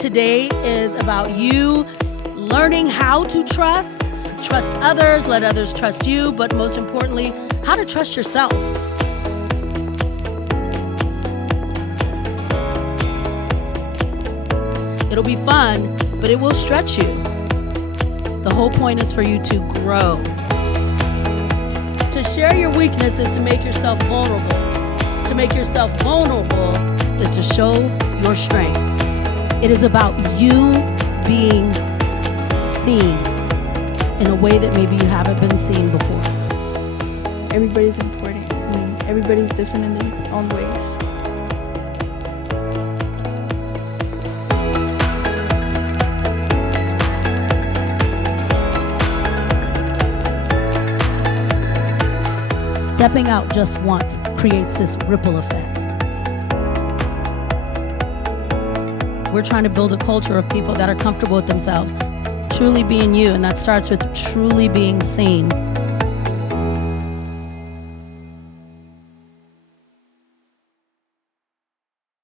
today is about you learning how to trust others, let others trust you, but most importantly, how to trust yourself. It'll be fun, but it will stretch you. The whole point is for you to grow. To share your weaknesses, to make yourself vulnerable. To make yourself vulnerable is to show your strength. It is about you being seen in a way that maybe you haven't been seen before. Everybody's important. I mean, everybody's different in their own ways. Stepping out just once creates this ripple effect. We're trying to build a culture of people that are comfortable with themselves, truly being you, and that starts with truly being seen.